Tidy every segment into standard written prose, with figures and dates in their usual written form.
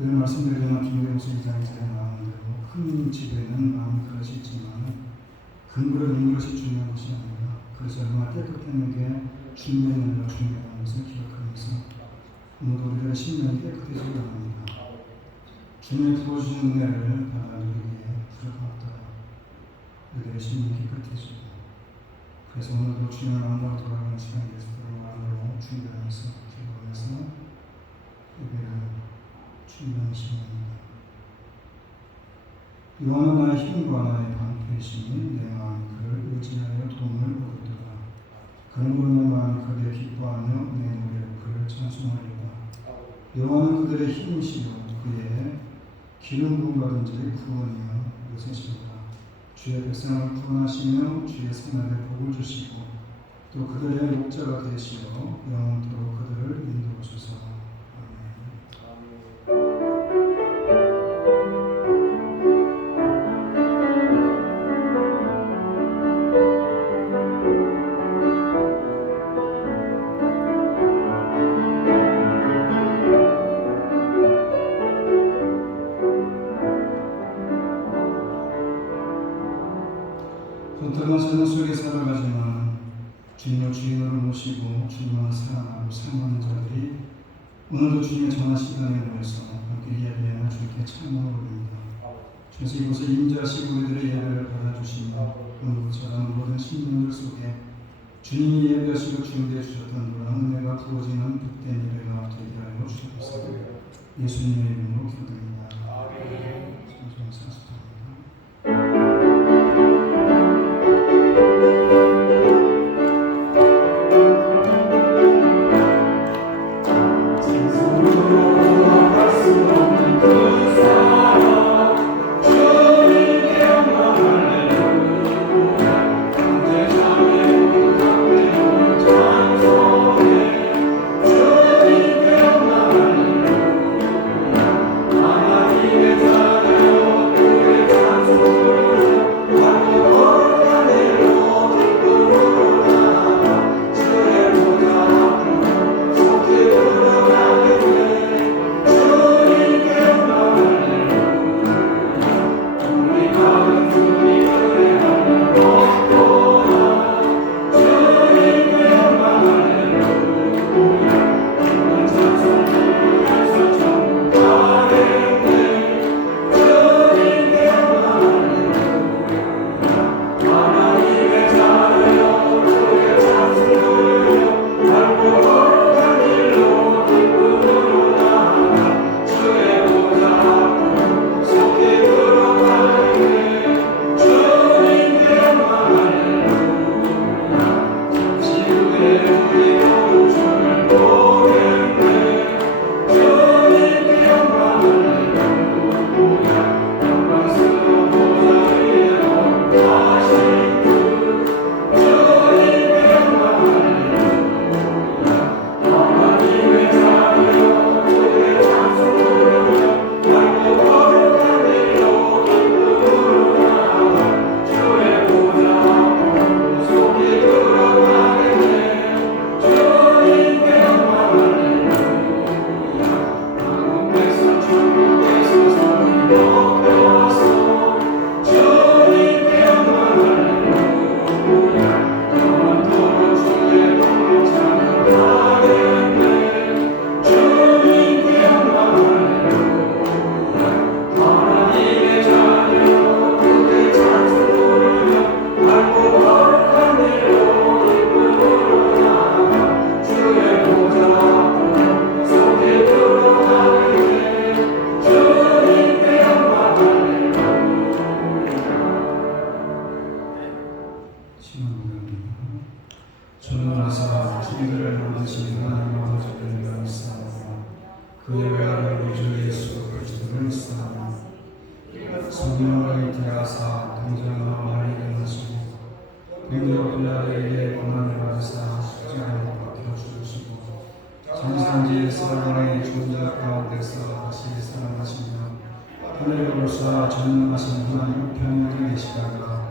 늘 말씀드리는 김대모스 이장에서 나오는 대로 큰 집에는 많은 그릇이 있지만 큰 그릇이 중요한 것이 아니라 그래서 얼마나 깨끗한 게 중요한 것을 기억하면서 오늘도 우리의 심령이 깨끗해지기 바랍니다. 주님의 부어주신 은혜를 받아들이기에 부족하다. 우리의 심령이 깨끗해지고 그래서 오늘도 주님을 만나고 돌아가는 시간이 되도록 마음으로 준비하면서 기도하면서 예배를 준비하는 시간입니다. 여호와는 나의 힘과 나의 방패이시니 내 마음이 그를 의지하여 도움을 얻으리라. 그는 내 마음이 그를 기뻐하며 내 노래로 그를 찬송하리라. 여호와는 그들의 힘이시요 그의 기름 부음 받은 자의 구원이며 요새시리라. 주의 백성을 구원하시며 주의 생활에 복을 주시고 또 그들의 목자가 되시어 영원토록 그들을 인도하소서. 혼돈한 세상 속에 살아가지만 주님을 주인으로 모시고 주님만 사랑하고 사랑하는 자들이 오늘도 주님의 전화 시간에 모여서 함께 예배하며 주님께 찬양을 올립니다. 그래서 이곳에 임재하시고 우리들의 예배를 받아주시며 오늘도 저런 모든 신령들 속에 주님이 예배하시고 준비해 주셨던 그런 은혜가 부어지는 복된 예배가 되게 하여 주옵소서. 예수님의 이름으로 기도드립니다. 아멘. 전능하사 주님을 만드신 하나님 아버지를 믿사오나 그의 외아들 우리 주 예수 그리스도를 믿사오나 성령을 잉태하사 동정과 마리아를 하시고 본디오 빌라도에게 고난을 받으사 십자가에 박혀 죽으시고 장사한지 사랑의 존재 가운데서 다시 살아나시며 하늘에 올사 전능하신 하나님 우편에 계시다가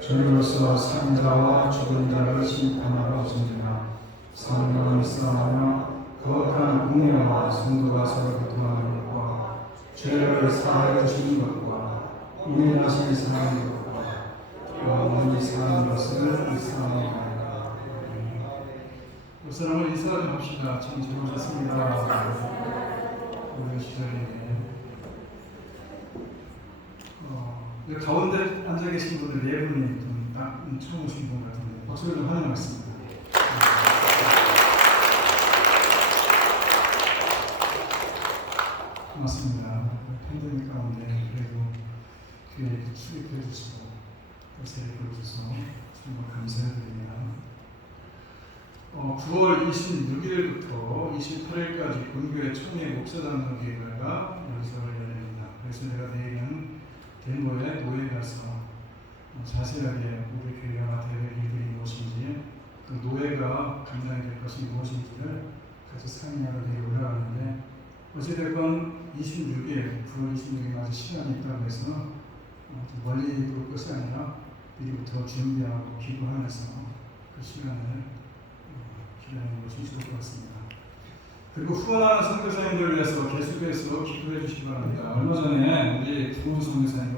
저희로서 산자와 죽은 자를 심판하러 오시니라. 성령을 쌓으며 거룩한 공예와 성도가 서로 교통하는 것과 죄를 사하여 주신 것과 인내하신 사는 것과 영원히 사는 것을 믿사옵나이다. 그 사람을 인사 좀 합시다. 참 즐거우셨습니다. 오늘 시절에 가운데 앉아 계신 분들 네 분이 딱 처음 오신 분 같은데 박수를 좀 환영하겠습니다. 고맙습니다. 팬데믹 가운데 그래도 교회에 출입해 주시고 세례 보여주셔서 정말 감사드립니다. 9월 26일부터 28일까지 본교회 총회 목사단원 계획회가 여기서 열립니다. 그래서 내가 내일은 덴버에 노예에 가서 자세하게 우리 교회가 대회 일들이 무엇인지 그 노예가 감당이 될 것이 무엇인지를 같이 상의하러 내일 올라가는데 어찌됐건 26일, 9월 26일 아직 시간이 있다고 해서 멀리 볼 것이 아니라 미리부터 준비하고 기도하면서 그 시간을 기다리는 것이 좋을 것 같습니다. 그리고 후원하는 선교사님들을 위해서 계속해서 기도해 주시기 바랍니다. 얼마 전에 우리 부흥 선교사님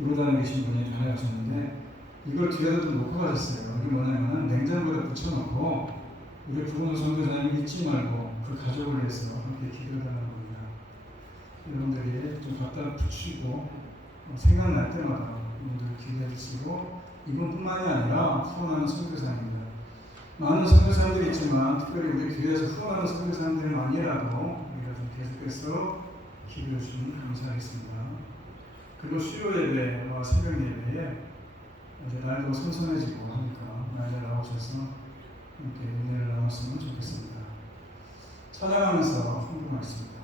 요르단에 계신 분이 전해하셨는데 이걸 뒤에다 좀 놓고 가셨어요. 이게 뭐냐면 냉장고에 붙여놓고 우리 부흥 선교사님 잊지 말고 그 가족을 위해서 함께 기도해달라는 겁니다. 여러분들이 좀 갖다 붙이고 생각날 때마다 여러분들 기도해 주시고 이분뿐만이 아니라 후원하는 선교사님들 많은 선교사님들이 있지만 특별히 우리 교회에서 후원하는 선교사님들만이라도 우리가 좀 계속해서 기도해 주시면 감사하겠습니다. 그리고 수요 예배와 새벽 예배에 이제 날도 선선해지고 하니까 날에 나오셔서 이렇게 은혜를 나눴으면 좋겠습니다. 찬양하면서 헌금하겠습니다.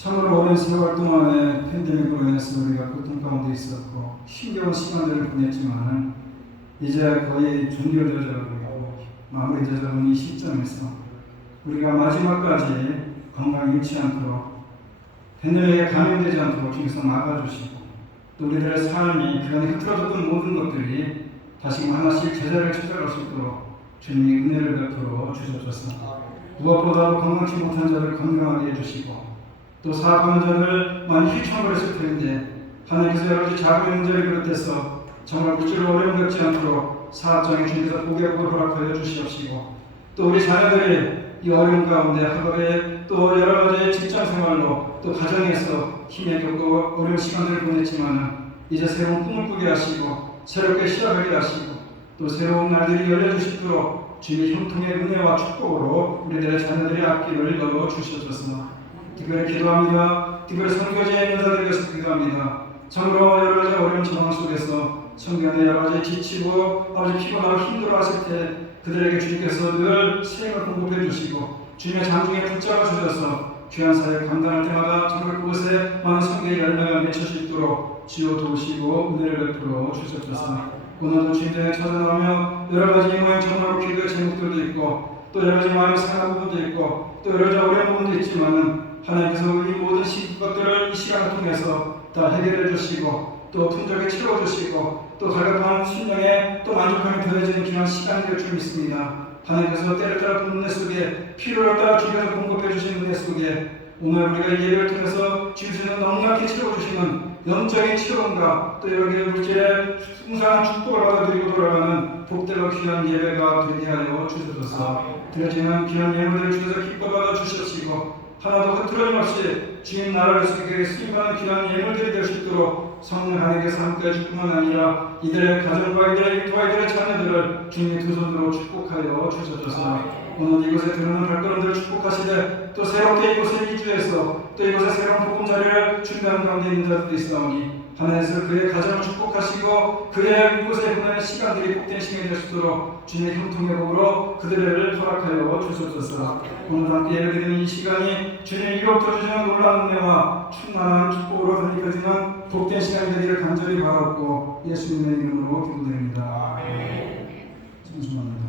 참으로 오랜 세월 동안에 팬데믹으로 인해서 우리가 고통 가운데 있었고 힘겨운 시간들을 보냈지만 이제 거의 종료되어져 가고 있고 마무리되어져 가는 이 시점에서 우리가 마지막까지 건강 잃지 않도록 팬데믹에 감염되지 않도록 주께서 막아주시고 또 우리들의 삶이 그간에 흐트러졌던 모든 것들이 다시금 하나씩 제자리를 찾아갈 수 있도록 주님이 은혜를 베풀어 주셔서 무엇보다도 건강치 못한 자를 건강하게 해주시고 또 사악한 자들 많이 휘청거렸을 텐데 하나님께서 여러 가지 작은 문제를 비롯해서 정말 물질로 어려움 겪지 않도록 사업장에 주님께서 복역을 허락하여 주시옵시고 또 우리 자녀들이 이 어려움 가운데 학업에 또 여러 가지 직장 생활로 또 가정에서 힘에 겪고 어려운 시간들을 보냈지만 이제 새로운 꿈을 꾸게 하시고 새롭게 시작하게 하시고 또 새로운 날들이 열려주시도록 주님의 형통의 은혜와 축복으로 우리들의 자녀들의 앞길을 열어주셔서 특별히 기도합니다. 특별히 선교제의 인사들 위해서 기도합니다. 참으로 여러 가지 어려운 상황 속에서 청년의 여러 가지 지치고 아버지 피곤하고 힘들어하실 때 그들에게 주님께서 늘 생을 공급해 주시고 주님의 장중에 붙잡아 주셔서 귀한 사역 감당할 때마다 정말 그곳에 많은 성경의 열매가 맺힐 수 있도록 지어 도우시고 은혜를 베풀어 주셨습니다. 오늘도 주님께 찾아나오며 여러 가지 모양 정말로 기도의 제목들도 있고 또 여러 가지 마음의 상한 부분도 있고 또 여러 가지 어려운 부분도 있지만은 하나님께서 이 모든 것들을 이 시간을 통해서 다 해결해 주시고 또 풍족에 채워 주시고 또 갈급한 심령에 또 만족함이 더해지는 귀한 시간이 될 줄 믿습니다. 하나님께서 때를 따라 그 은혜 속에 필요를 따라 주께서 공급해 주신 은혜 속에 오늘 우리가 예배를 통해서 주시는 넉넉히 채워주시는 영적인 체험과 또 여러 개의 물질의 풍성한 축복을 받아들이고 돌아가는 복되고 귀한 예배가 되게 하여 주셔서 드려지는 귀한 예물들을 주셔서 기뻐 받아 주시옵시고 하나도 흐트러짐 없이 주님 나라를 세계에 수임하는 귀한 예물들이 될 수 있도록 성령 하나님께서 함께해 줄 뿐만 아니라 이들의 가정과 이들의 일터와 이들의 자녀들을 주님의 두 손으로 축복하여 주셔서 오늘 이곳에 들어오는 발걸음들을 축복하시되 또 새롭게 이곳에 이주해서 또 이곳에 새로운 복음 자리를 준비하는 가운데 있는 자들도 있사오니 하나님께서 그의 가정을 축복하시고 그의 이곳에 보내는 시간들이 복된 시간이 될 수 있도록 주님의 형통의 복으로 그들을 허락하여 주셨소서. 오늘 함께 예배드리는 이 시간이 주님의 이롭게 주시는 놀라운 은혜와 충만한 축복으로 선입혀지는 복된 시간이 되기를 간절히 바라고 예수님의 이름으로 기도드립니다. 잠시만요.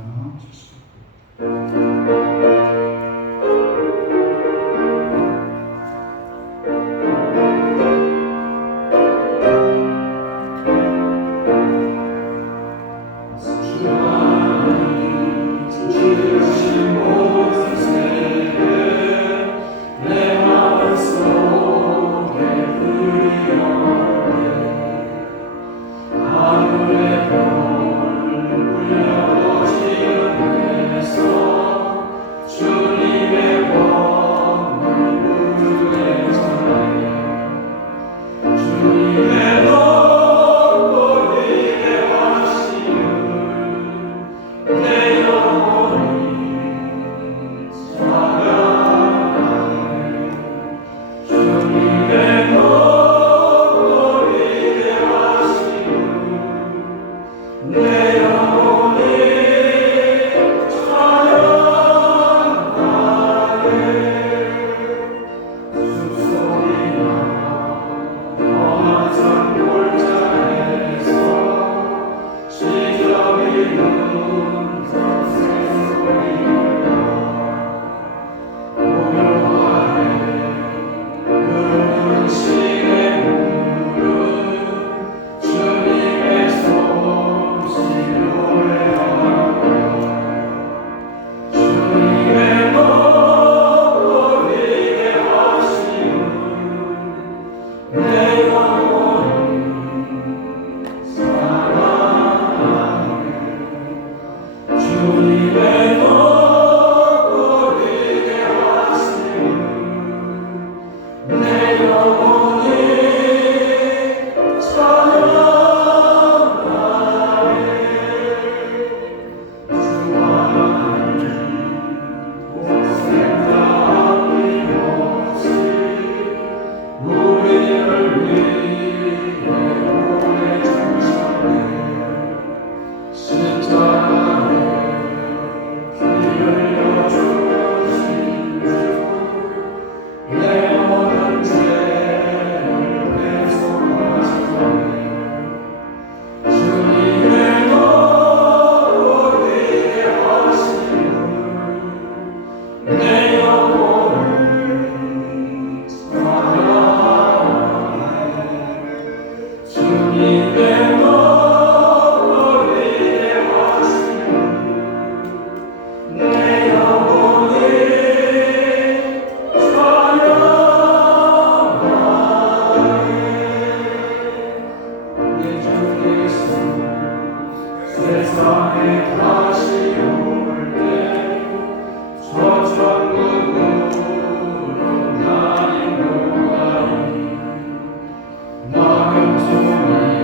나는 주님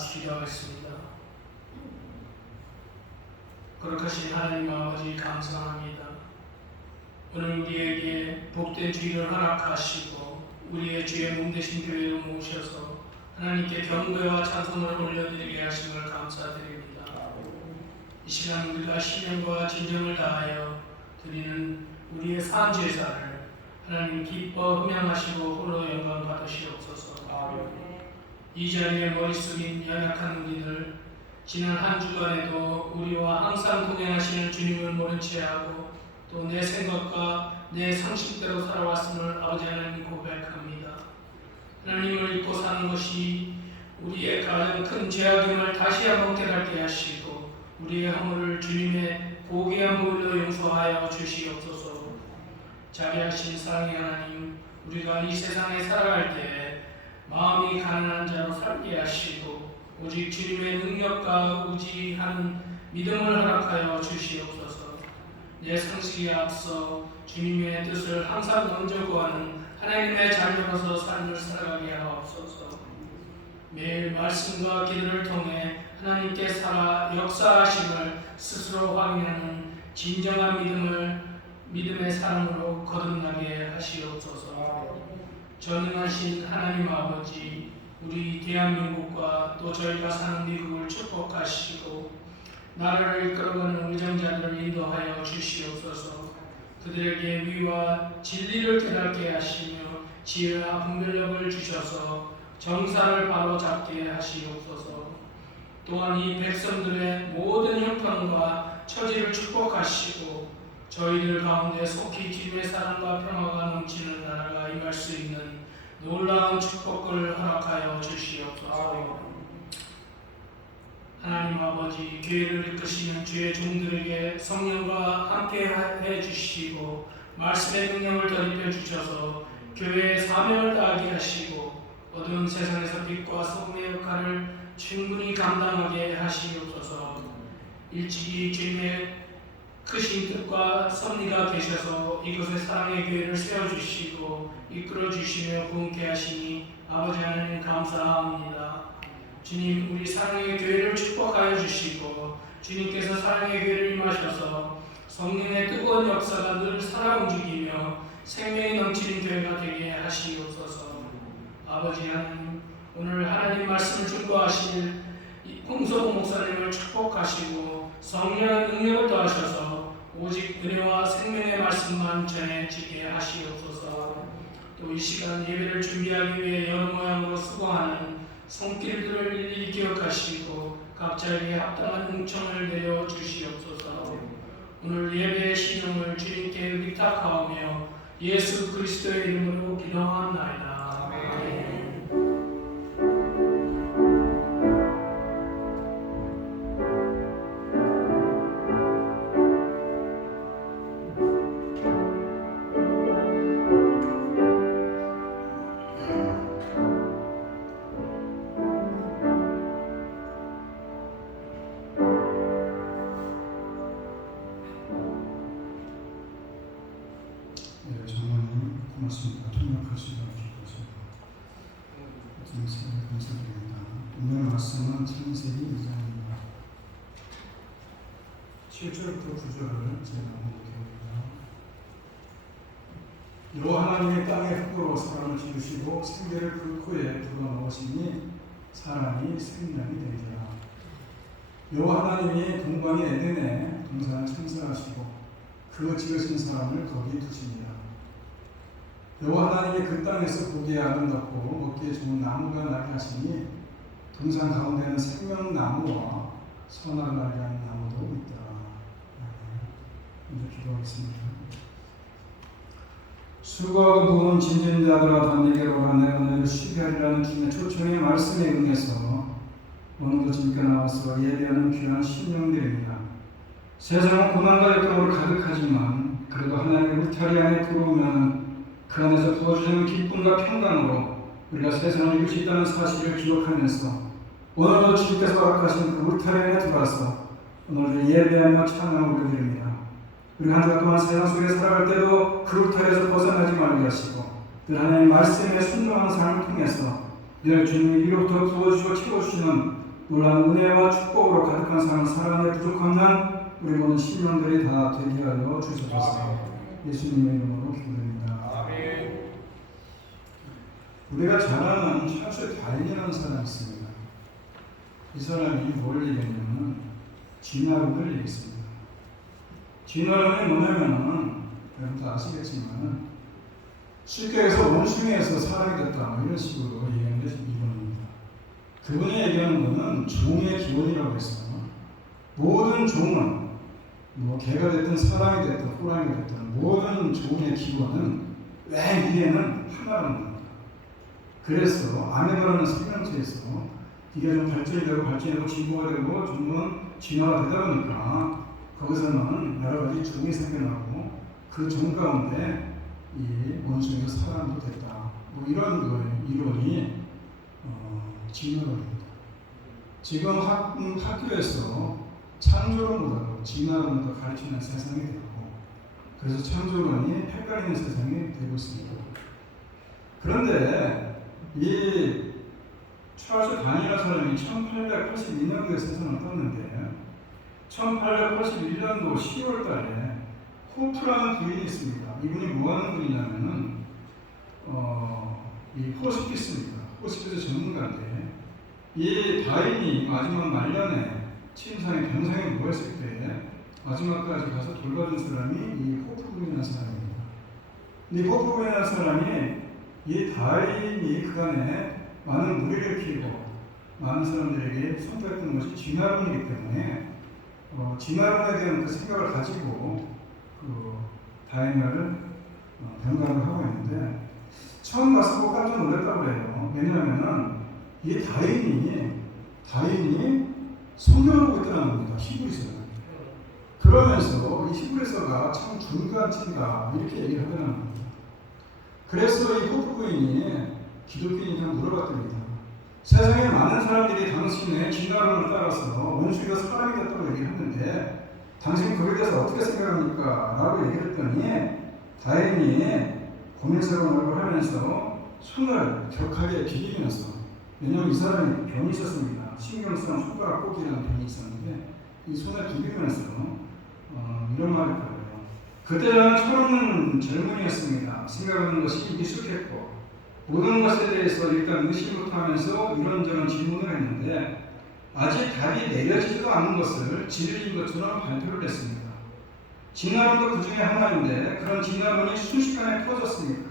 같이 기도하겠습니다. 거룩하신 하나님 아버지 감사합니다. 오늘 우리에게 복된 주일을 허락하시고 우리의 주의 몸 되신 교회로 모셔서 하나님께 경배와 찬송을 올려드리게 하심을 감사드립니다. 이 시간 우리가 신령과 진정을 다하여 드리는 우리의 산제사를 하나님 기뻐 흠양하시고 홀로 영광 받으시옵소서. 이 자리에 머리 숙인 연약한 우리들, 지난 한 주간에도 우리와 항상 동행하시는 주님을 모른 채 하고 또 내 생각과 내 상식대로 살아왔음을 아버지 하나님 고백합니다. 하나님을 잊고 사는 것이 우리의 가장 큰 죄악임을 다시 한번 깨닫게 하시고 우리의 허물을 주님의 고귀한 보혈로 용서하여 주시옵소서. 자비하신 사랑의 하나님, 우리가 이 세상에 살아갈 때 마음이 가난한 자로 살게 하시고 오직 주님의 능력과 의지하는 믿음을 허락하여 주시옵소서. 내 상식에 앞서 주님의 뜻을 항상 먼저 구하는 하나님의 자녀로서 삶을 살아가게 하옵소서. 매일 말씀과 기도를 통해 하나님께 살아 역사하심을 스스로 확인하는 진정한 믿음의 사람으로 거듭나게 하시옵소서. 전능하신 하나님 아버지, 우리 대한민국과 또 저희가 사는 미국을 축복하시고 나라를 이끌어가는 의정자들을 인도하여 주시옵소서. 그들에게 위와 진리를 깨닫게 하시며 지혜와 분별력을 주셔서 정사를 바로잡게 하시옵소서. 또한 이 백성들의 모든 형편과 처지를 축복하시고 저희들 가운데 속히 주님의 사랑과 평화가 넘치는 나라가 임할 수 있는 놀라운 축복을 허락하여 주시옵소서. 하나님 아버지, 교회를 이끄시는 주의 종들에게 성령과 함께 해주시고 말씀의 능력을 덧입혀 주셔서 교회의 사명을 다하게 하시고 어두운 세상에서 빛과 소금의 역할을 충분히 감당하게 하시옵소서. 일찍이 주님의 크신 뜻과 섭리가 계셔서 이곳에 사랑의 교회를 세워주시고 이끌어주시며 부흥케 하시니 아버지 하나님 감사합니다. 주님, 우리 사랑의 교회를 축복하여 주시고 주님께서 사랑의 교회를 임하셔서 성령의 뜨거운 역사가 늘 살아 움직이며 생명이 넘치는 교회가 되게 하시옵소서. 아버지 하나님, 오늘 하나님 말씀을 증거하실 홍석우 목사님을 축복하시고 성령의 능력을 더하셔서 오직 은혜와 생명의 말씀만 전해지게 하시옵소서. 또 이 시간 예배를 준비하기 위해 여러 모양으로 수고하는 손길들을 일일이 기억하시고 각자에게 합당한 은총을 내려 주시옵소서. 오늘 예배의 시종을 주님께 의탁하오며 예수 그리스도의 이름으로 기도합나이다. 아멘. 장모님 고맙습니다. 통역할 수 있도록 주셔서 감사드립니다. 오늘 말씀은 창세기 2장입니다. 7절부터 9절을 제가 보겠습니다. 여호와 하나님이 땅에 흙으로 사람을 지으시고 생기를 그 코에 불어넣으시니 사람이 생명이 되리라. 여호와 하나님이 동방의 에덴에 동산을 창설하시고 그 지으신 사람을 거기 두십니다. 여호와 하나님이 그 땅에서 보기에 아름답고 먹기에 좋은 나무가 나게 하시니 동산 가운데는 생명나무와 선악을 알게 하는 나무도 있더라. 먼저 기도하겠습니다. 수고하고 무거운 짐진 자들아 다 내게로 오라. 내가 너희를 쉬게 하리라는 주님의 초청의 말씀에 응해서 오늘도 주님께 나와서 예배하는 귀한 심령들입니다. 세상은 고난과 역경으로 가득하지만 그래도 하나님의 울타리 안에 들어오면 그 안에서 부어주시는 기쁨과 평강으로 우리가 세상을 이길 수 있다는 사실을 기억하면서 오늘도 주님께서 허락하신 그 울타리 안에 들어와서 오늘도 예배하며 찬양을 올려드립니다. 우리 한 주 동안 세상 속에 살아갈 때도 그 울타리에서 벗어나지 말게 하시고 늘 하나님의 말씀에 순종하는 삶을 통해서 늘 주님이 위로부터 부어주시고 채워주시는 놀라운 은혜와 축복으로 가득한 삶을 살아내 부족함난 우리 모든 심령들이 다 되게 하여 주소서. 예수님의 이름으로 기도드립니다. 아멘. 우리가 잘 아는 찰스 다윈이라는 사람이 있습니다. 이 사람이 뭘 얘기했냐면 진화론을 얘기했습니다. 진화론이 뭐냐면은 여러분도 아시겠지만 쉽게 해서 원숭이에서 사람이 됐다 뭐 이런 식으로 얘기하는 게 이론입니다. 그분이 얘기하는 거는 종의 기원이라고 했어요. 모든 종은 뭐 개가 됐든 사람이 됐든 호랑이가 됐든 모든 종의 기원은 맨 위에는 하나라는 겁니다. 그래서 아메바라는 생명체에서 이게 좀 발전이 되고 진보가 되고 점점 진화가 되다 보니까 거기서는 여러 가지 종이 생겨나고 그 종 가운데 이 원숭이가 사람도 됐다. 뭐 이런 이론이 진화론입니다. 지금 학교에서 창조론보다도 진화론을 더 가르치는 세상이 되고 그래서 창조론이 헷갈리는 세상이 되고 있습니다. 그런데 이 찰스 다니엘 사람이 1882년도에 세상을 떴는데 1881년도 10월 달에 호프라는 부인이 있습니다. 이분이 뭐하는 분이냐면은 이 호스피스입니다. 호스피스 전문가인데 이 다인이 마지막 말년에 침상에 병상에 누워있을 때 마지막까지 가서 돌봐준 사람이 이 호프 부인이라는 사람입니다. 이 호프 부인이라는 사람이 이 다인이 그간에 많은 무리를 키우고 많은 사람들에게 선포했던 것이 진화론이기 때문에 진화론에 대한 그 생각을 가지고 그 다이너를 병간을 하고 있는데 처음 가서 보고 깜짝 놀랐다고 해요. 왜냐하면은 이 다인이 성경을 보고 있다는 겁니다. 히브리서를. 그러면서 이 히브리서가 참 중요한 책이다 이렇게 얘기를 하더라는 겁니다. 그래서 이 호프 부인이 기독교인한테 물어봤답니다. 세상에 많은 사람들이 당신의 진화론을 따라서 원숭이가 사람이 됐다고 얘기를 했는데 당신은 그에 대해서 어떻게 생각합니까? 라고 얘기를 했더니 다행히 고민스러운 얼굴을 하면서 손을 격하게 비비면서 왜냐하면 이 사람이 병이 있었습니다. 신경성 손가락 꼬기라는 병이 있었는데 이 손을 비비면서 이런 말을 하고요. 그때는 철없는 젊은이였습니다. 생각하는 것이 미숙했고 모든 것에 대해서 일단 의심부터 하면서 이런저런 질문을 했는데 아직 답이 내려지지도 않은 것을 진리인 것처럼 발표를 했습니다. 진화론도 그 중에 하나인데 그런 진화론이 순식간에 퍼졌습니다.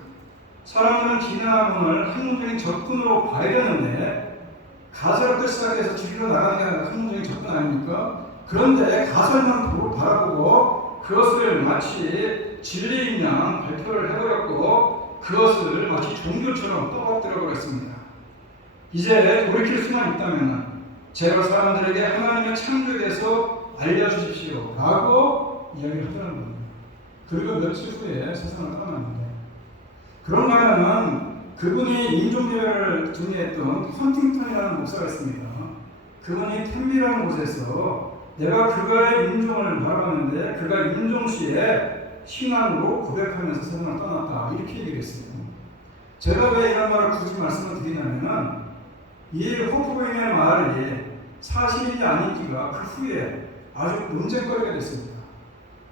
사람들은 진화론을 학문적인 접근으로 봐야 되는데 가설부터 시작해서 진리로 나가는 게 학문적인 접근 아닙니까? 그런데 가설만 바라보고 그것을 마치 진리인 양 발표를 해버렸고 그것을 마치 종교처럼 떠받들어 버렸습니다. 이제 돌이킬 수만 있다면 제발 사람들에게 하나님의 창조에 대해서 알려주십시오 라고 이야기를 하더라는 겁니다. 그리고 며칠 후에 세상을 떠났는데 그런가 하면 그분이 인종교회를 존재했던 헌팅턴이라는 목사가 있습니다. 그분이 템비라는 곳에서 내가 그가의 인종을 바라봤는데 그가 인종시에 신앙으로 고백하면서 세상을 떠났다 이렇게 얘기를 했어요. 제가 왜 이런 말을 굳이 말씀을 드리냐면은 이 호프부인의 말이 사실인지 아닌지가 그 후에 아주 논쟁거리가 됐습니다.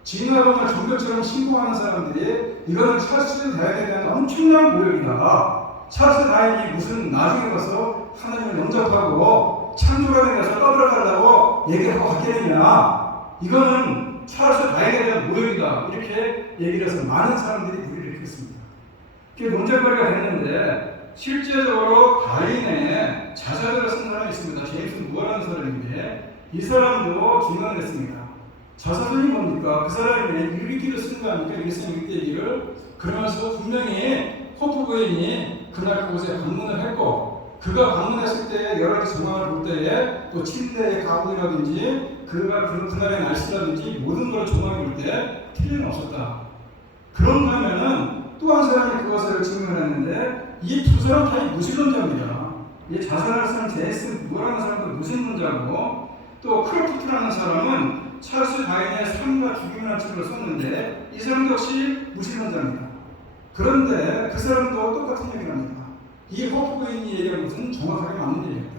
진화론을 종교처럼 신봉하는 사람들이 이거는 찰스 다윈에 대한 엄청난 모욕이다. 찰스 다윈이 무슨 나중에 가서 하나님을 영접하고 창조론에 대해서 떠들어가려고 얘기하고 갔겠느냐. 이거는 찰스 다윈에 대한 모욕이다. 이렇게 얘기를 해서 많은 사람들이 무리를 일으켰습니다. 그게 논쟁거리가 됐는데 실제적으로 다윈의 자서전을 쓴 사람이 있습니다. 제임스 무어라는 사람인데 이 사람도 증언을 했습니다. 자서전이 뭡니까? 그 사람이 일기를 쓴 거 아닙니까? 일생 일대기를. 그러면서 분명히 호프 부인이 그날 그곳에 방문을 했고 그가 방문했을 때 여러 가지 정황을 볼 때에 또 침대의 가구이라든지 그가 그날의 날씨라든지 모든 걸 정황을 볼 때 틀림 없었다. 그런가 하면은 또 한 사람이 그것을 증명했는데 이 두 사람 다 무신론자입니다. 이 자서전을 쓴 제이슨 무어라는 사람도 무신론자고 또 크로프트라는 사람은 찰스 다윈의 삶과 죽임이라는 책을 썼는데 이 사람도 역시 무신론자입니다. 그런데 그 사람도 똑같은 얘기를 합니다. 이 호프 부인이 얘기한 것은 정확하게 맞는 얘기였다.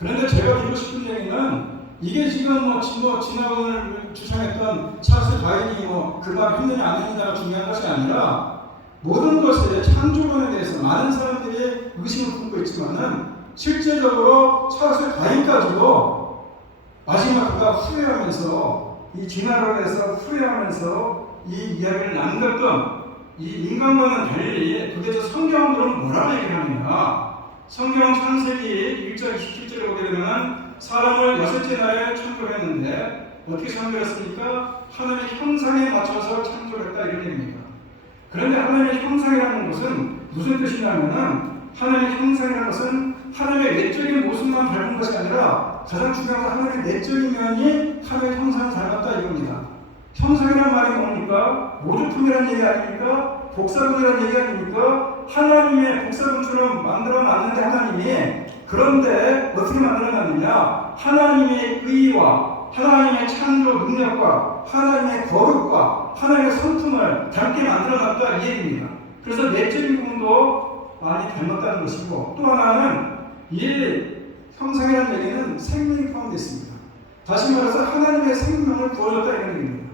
그런데 제가 드리고 싶은 얘기는 이게 지금 지난번을 주장했던 찰스 다윈이 그 말 했느냐 안 했느냐가 중요한 것이 아니라 모든 것에 창조론에 대해서 많은 사람들이 의심을 품고 있지만은 실제적으로 찰스 다윈까지도 마지막 그가 후회하면서 이 진화론에서 후회하면서 이 이야기를 남겼던 이 인간과는 달리 도대체 성경들은 뭐라고 얘기하느냐. 성경 창세기 1절 27절에 보게 되면 사람을 여섯째 날에 창조했는데 어떻게 창조했습니까? 하나님의 형상에 맞춰서 창조했다 이런 얘기입니다. 그런데 하나님의 형상이라는 것은 무슨 뜻이냐면은 하나님의 형상이라는 것은 하나님의 외적인 모습만 닮은 것이 아니라 가장 중요한 건 하나님의 내적인 면이 하나님의 형상을 닮았다 이겁니다. 형상이란 말이 뭡니까? 모조품이라는 얘기 아닙니까? 복사분이라는 얘기 아닙니까? 하나님의 복사분처럼 만들어놨는데 하나님이 그런데 어떻게 만들어놨느냐? 하나님의 의와 하나님의 창조 능력과 하나님의 거룩과 하나님의 성품을 닮게 만들어놨다 이 얘기입니다. 그래서 내적인 부분도 많이 닮았다는 것이고 또 하나는 이 형상이라는 얘기는 생명이 포함되어 있습니다. 다시 말해서 하나님의 생명을 부어줬다 이런 얘기입니다.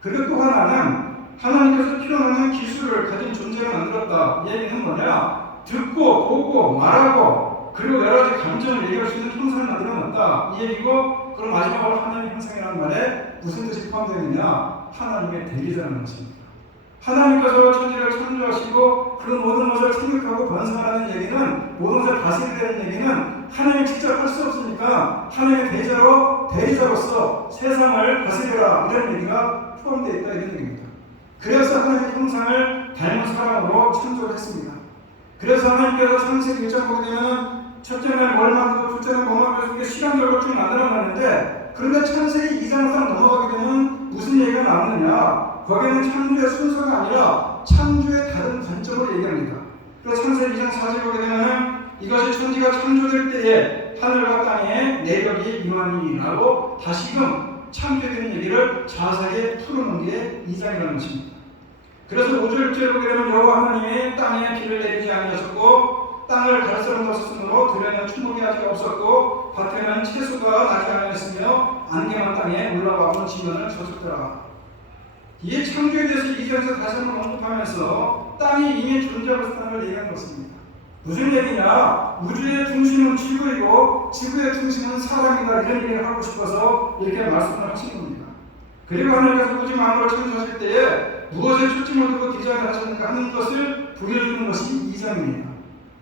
그리고 또 하나는 하나님께서 필요하는 기술을 가진 존재를 만들었다. 이 얘기는 뭐냐? 듣고, 보고, 말하고, 그리고 여러 가지 감정을 얘기할 수 있는 형상을 만들어놨다. 이 얘기고, 그럼 마지막으로 하나님의 형상이라는 말에 무슨 뜻이 포함되느냐? 하나님의 대리자라는 것입니다. 하나님께서 천지를 창조하시고 그 모든 것을 생각하고 번성하는 얘기는 모든 것을 다스리는 얘기는 하나님이 직접 할 수 없으니까 하나님의 대리자로서 세상을 다스려라 이런 얘기가 포함되어 있다 이런 얘기입니다. 그래서 하나님의 형상을 닮은 사람으로 창조를 했습니다. 그래서 하나님께서 창세기 1장 보게 되면 첫째 날 뭘 만들고 둘째 날 뭘 만들고 이렇게 시간별로 쭉 만들어놨는데 그런데 창세기 2장으로 넘어가게 되면 무슨 얘기가 나오느냐? 거기는 창조의 순서가 아니라 창조의 다른 관점을 얘기합니다. 그래서 창세기 2장 4절 보게 되면 이것이 천지가 창조될 때에 하늘과 땅에 내력이 임하니라고 다시금 창조된 얘기를 자세하게 풀어놓은 게 2장이라는 것입니다. 그래서 5절 6절에 보게 되면 여호와 하나님이 땅에 비를 내리지 아니하셨고 땅을 갈수록 넣었으므로 들에는 추목이 아직 없었고 밭에는 채소가 나지 아니하였으며 안개만 땅에 올라와오는 지면을 젖었더라. 이 창조에 대해서 2장에서 다시 한번 언급하면서 땅이 이미 존재하고 있다는 걸 얘기하는 것입니다. 무슨 얘기냐? 우주의 중심은 지구이고 지구의 중심은 사람이다 이런 얘기를 하고 싶어서 이렇게 말씀을 하신 겁니다. 그리고 하나님께서 우주 만물을 창조하실 때에 무엇에 초점을 두고 디자인을 하셨는가 하는 것을 보여주는 것이 2장입니다.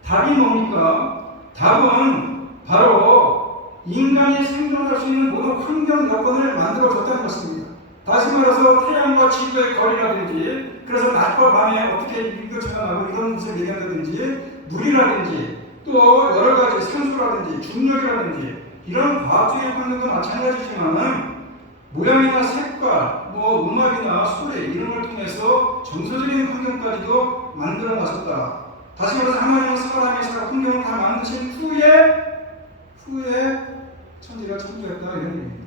답이 뭡니까? 답은 바로 인간이 생존할 수 있는 모든 환경 여건을 만들어줬다는 것입니다. 다시 말해서 태양과 지구의 거리라든지 그래서 낮과 밤에 어떻게 일교차가 나고 이런 것을 얘기한다든지 물이라든지 또 여러 가지 산소라든지 중력이라든지 이런 과학적인 환경도 마찬가지지만은 모양이나 색깔, 음악이나 소리 이런 걸 통해서 정서적인 환경까지도 만들어 놨었다. 다시 말해서 하나님은 사람이 환경을 다 만드신 후에 천지가 창조했다 이런 얘기입니다.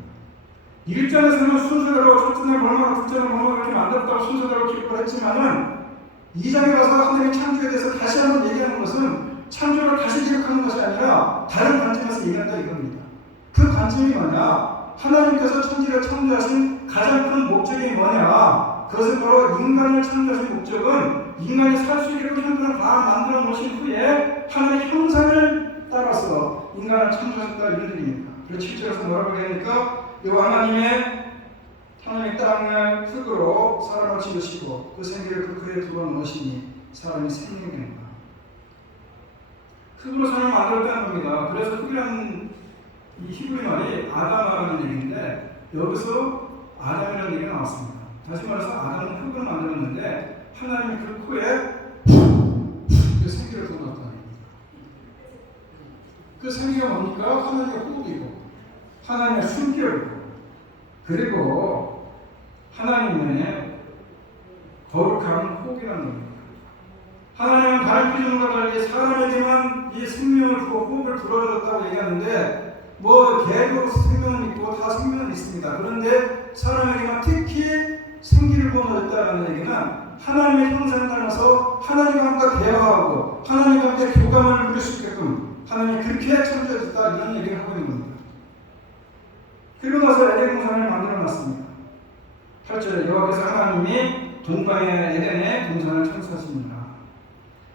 1장에서는 순서대로 첫째 날 뭐뭐 둘째 날 뭐뭐 이렇게 만들었다고 순서대로 기록을 했지만은 2장에 가서 하나님의 창조에 대해서 다시 한번 얘기하는 것은 창조를 다시 기록하는 것이 아니라 다른 관점에서 얘기한다 이겁니다. 그 관점이 뭐냐? 하나님께서 천지를 창조하신 가장 큰 목적이 뭐냐? 그것은 바로 인간을 창조하신 목적은 인간이 살 수 있게끔 형편을 다 만들어 놓으신 후에 하나님의 형상을 따라서 인간을 창조하셨다 이런 얘기입니다. 그래서 7절에서 뭐라고 얘기하니까 하나님의 땅을 흙으로 사람을 지으시고 그 생기를 그 흙에 두어 넣으시니 사람이 생명이 된다. 흙으로 사람을 만들었다는 겁니다. 그래서 흙이라는 이 히브리 말이 아담이라는 얘기인데 여기서 아담이라는 얘기가 나왔습니다. 다시 말해서 아담은 흙을 만들었는데 하나님이 그 코에 그 생기를 두어 넣었다는 얘기입니다. 그 생기가 뭡니까? 하나님의 호흡이고 하나님의 숨결이고 그리고 하나님의 거룩한 호흡이라는 겁니다. 하나님은 다른 피조물과 달리 사람에게만 이 생명을 주고 호흡을 불어줬다고 얘기하는데 개도 생명은 있고 다 생명은 있습니다. 그런데 사람에게만 특히 생기를 부어줬다는 얘기는 하나님의 형상을 닮아서 하나님과 함께 대화하고 하나님과 함께 교감을 누릴 수 있게끔 하나님이 그렇게 창조해줬다 이런 얘기를 하고 만들어놨습니다. 8절에 여호와께서 하나님이 동방의 에덴에 동산을 창조하십니다.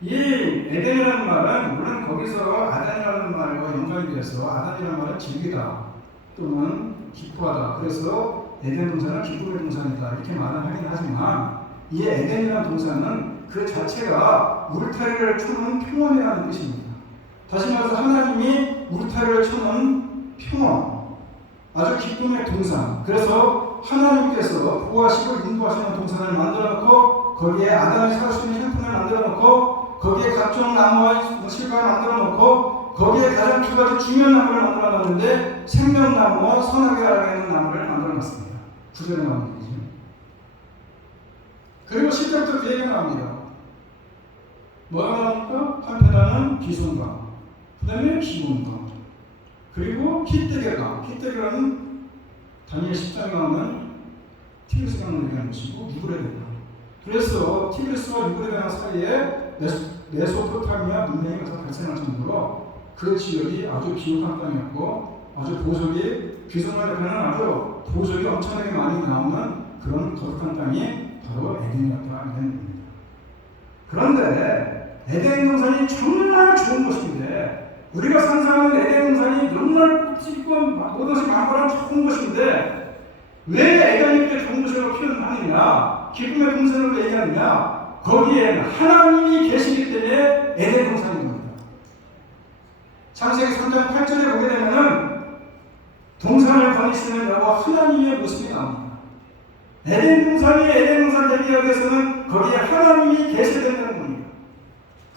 이 에덴이라는 말은 물론 거기서 아단이라는 말과 연관이 돼서 아단이라는 말은 즐기다 또는 기뻐하다. 그래서 에덴 동산은 기쁨의 동산이다 이렇게 말을 하긴 하지만 이 에덴이라는 동산은 그 자체가 울타리를 쳐놓은 평원이라는 뜻입니다. 다시 말해서 하나님이 울타리를 쳐놓은 평원, 아주 기쁨의 동산. 그래서 하나님께서 보호하시고 인도하시는 동산을 만들어놓고 거기에 아담이 살 수 있는 형편을 만들어놓고 거기에 각종 나무와 실과를 만들어놓고 거기에 가장 두 가지 중요한 나무를 만들어놨는데 생명나무와 선악을 알게 하는 나무를 만들어놨습니다. 9절에 나오는 얘기죠. 그리고 10절부터 그 얘기가 나옵니다. 뭐가 나옵니까? 한편에는 비송강, 그 다음에 기온강, 그리고 히데게강. 히데게강은 다니엘 10장에 나오는 티그리스강을 얘기하는 것이고 유브레데강. 그래서 티그리스와 유브레데강 사이에 메소포타미아 문명이 가서 발생할 정도로 그 지역이 아주 비옥한 땅이었고 아주 보석이 비송을 대표하는 아주 보석이 엄청나게 많이 나오는 그런 거룩한 땅이 바로 에덴이었다 이런 겁니다. 그런데 에덴 동산이 정말 좋은 곳인데 우리가 상상하는 에덴 동산이 정말 꽃이고 모든 것이 만발한 좋은 곳인데 왜 에덴이 이렇게 좋은 곳이라고 표현하느냐 기쁨의 동산으로 얘기하느냐 거기에 하나님이 계시기 때문에 에덴 동산인 겁니다. 창세기 3장 8절에 보게 되면은 동산을 거니시는 여호와 하나님의 모습이 나옵니다. 에덴 동산이 에덴 동산 되기 위해서는 거기에 하나님이 계셔야 된다는 겁니다.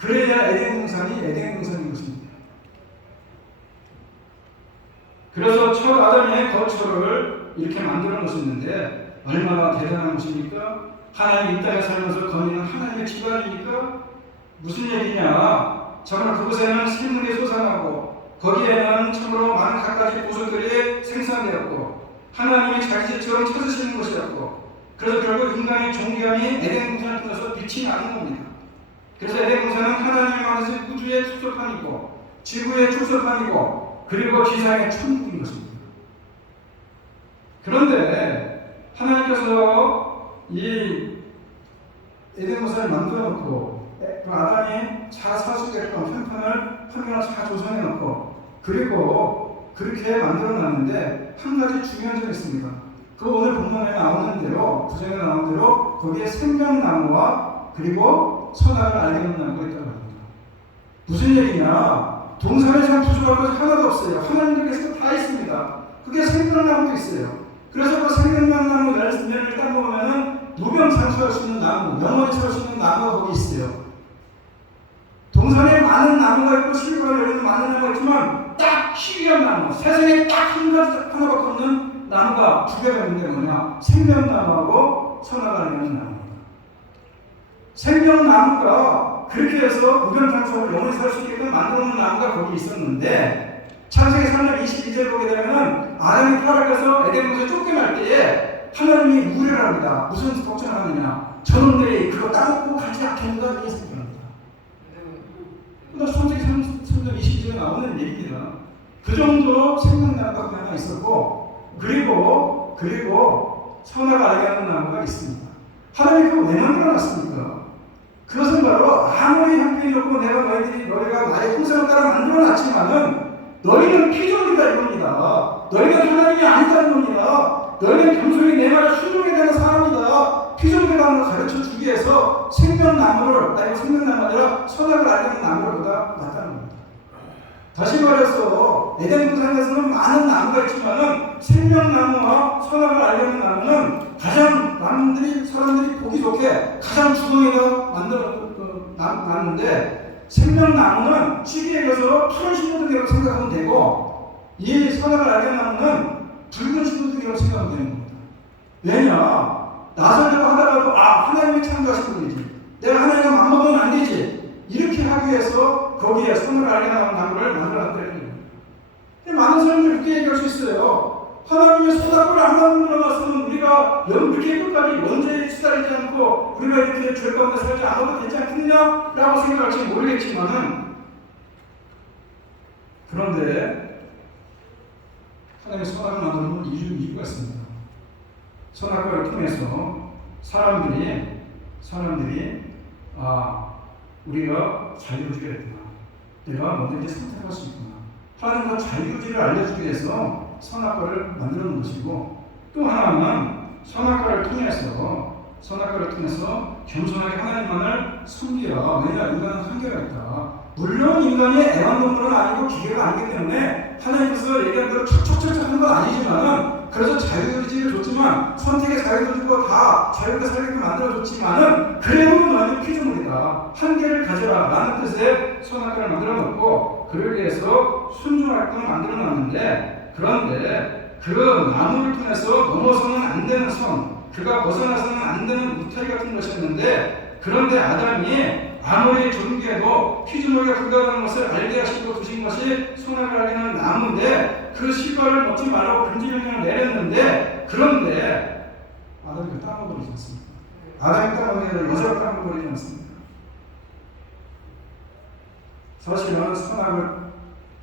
그래야 에덴 동산이 에덴 동산인 것입니다. 그래서 첫 아담의 거처를 이렇게 만들어 놓으셨는데 얼마나 대단한 것입니까? 하나님 이 땅에 살면서 거니는 하나님의 집안이니까 무슨 얘기냐? 정말 그곳에는 생물이 솟아나고 거기에는 참으로 많은 갖가지 보석들이 생산되었고 하나님이 자기 집처럼 찾으시는 곳이었고 그래서 결국 인간의 존귀함이 에덴 동산을 통해서 빛이 나는 겁니다. 그래서 에덴 동산은 하나님이 만드신 우주의 출소판이고 지구의 출소판이고 그리고 지상의 천국인 것입니다. 그런데 하나님께서 이 에덴 동산을 만들어 놓고 아담이 잘 살 수 있게끔 편편을 환경을 잘 조성해 놓고 그리고 그렇게 만들어 놨는데 한 가지 중요한 점이 있습니다. 그 오늘 본문에 나오는 대로 구절에 나오는 대로 거기에 생명나무와 그리고 선악을 알게 하는 나무가 있다고 합니다. 무슨 얘기냐? 동산에 참 부족한 것이 하나도 없어요. 하나님께서 다 있습니다. 그게 생명나무도 있어요. 그래서 그 생명나무 열매를 따먹으면은 무병장수할 수 있는 나무, 영원히 살 수 있는 나무가 거기 있어요. 동산에 많은 나무가 있고 실과가 열리는 많은 나무가 있지만 딱 희귀한 나무, 세상에 딱 한 가지 하나밖에 없는 나무가 두 개가 있는데 뭐냐? 생명나무하고 선악을 알게 하는 나무입니다. 생명나무가 그렇게 해서 무병장수하고 영원히 살 수 있게끔 만들어놓은 나무가 거기 있었는데 창세기 3장 22절 보게 되면 아담이 타락해서 에덴 동산에 쫓겨날 때에 하나님이 우려를 합니다. 무슨 걱정을 하느냐? 저놈들이 그거 따먹고 가지 않겠는가? 이렇게 생각합니다. 창세기 3장 22절에 나오는 얘기입니다. 그 정도로 생명나무가 하나 있었고 그리고 선악을 알게 하는 나무가 있습니다. 하나님이 그걸 왜 만들어놨습니까? 그것은 바로 아무리 형편이었고 내가 너희가 나의 형상을 따라 만들어놨지만은 너희는 피조물이다 이겁니다. 너희는 하나님이 아니다는 겁니다. 너희는 겸손히 내 말에 순종해야 되는 사람이다. 피조물이라는 걸 가르쳐 주기 위해서 생명나무를 아니 생명나무 아니라 선악을 알게 하는 나무를 보다 낫다는 겁니다. 다시 말해서 에덴 동산에서는 많은 나무가 있지만은 생명나무와 선악을 알게 하는 나무는 가장 사람들이 보기 좋게 가장 주동에다 놨는데 생명나무는 시기에 가서 푸른 신호등이라고 생각하면 되고 이 선악을 알게 하는 나무는 붉은 신호등이라고 생각하면 되는 겁니다. 왜냐? 나서려고 하다가도 하나님이 창조하신 분이지 내가 하나님과 맞먹으면 안 되지 이렇게 하기 위해서 거기에 선악을 알게 하는 나무를 만들어놨다는 거예요. 많은 사람들이 그렇게 얘기할 수 있어요. 하나님의 선악을 안 만들어놨으면 우리가 이렇게 끝까지 원죄에 시달리지 않고 우리가 이렇게 죄 가운데 살지 않아도 되지 않겠느냐라고 생각할지 모르겠지만은 그런데 하나님의 선악을 만들어놓은 이유가 있습니다. 선악과를 통해서 사람들이 우리가 자유주의가 있구나, 내가 뭐든지 선택할 수 있구나 하는 그 자유주의를 알려주기 위해서 선악과를 만들어 놓은 것이고, 또 하나는 선악과를 통해서 겸손하게 하나님만을 섬기라. 왜냐, 인간은 한계가 있다. 물론 인간이 애완동물은 아니고 기계가 아니기 때문에 하나님께서 얘기한 대로 척척척척 하는 건 아니지만은, 그래서 자유의지를 줬지만, 선택의 자유도 주고 다 자유롭게 살게끔 만들어줬지만은, 그래도 너는 피조물이다, 한계를 가져라 라는 뜻의 선악과를 만들어 놓고, 그를 위해서 순종하게끔 만들어 놨는데, 그런데 그 나무를 통해서 넘어서는 안 되는 선, 그가 벗어나서는 안 되는 울타리 같은 것이었는데, 그런데 아담이 아무리 존귀해도 피조물과 불가능한 것을 알게 하시고 두신 것이 선악을 알게 하는 나무인데, 그 실과를 먹지 말라고 금지명령을 내렸는데, 그런데 아담이 그 따먹어버리지 않습니까? 아담이 따먹으면 여자가 따먹어버리지 않습니까? 사실은 선악을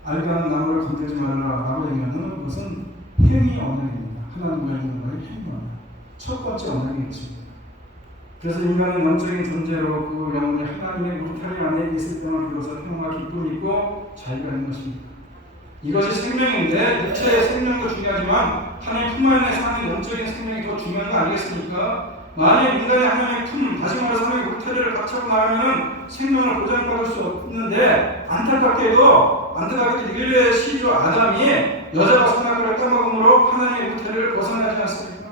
알게 하는 나무를 건드리지 말라라고 얘기하는 것은 행위 언어입니다. 하나님과 인간과의 행위 언어. 첫 번째 언어의 것입니다. 그래서 인간은 영적인 존재로 그 영혼이 하나님의 울타리 안에 있을 때만 비로소 평화와 기쁨이 있고 자유가 있는 것입니다. 이것이 생명인데, 육체의 생명도 중요하지만 하나님 품 안에 사는 영적인 생명이 더 중요한 거 아니겠습니까? 만약 인간이 하나님의 품, 다시 말해서 하나님의 울타리를 박차고 나가면 생명을 보장받을 수 없는데, 안타깝게도 인류의 시조 아담이 여자가 선악과를 따먹음으로 하나님의 울타리를 벗어나지 않습니까?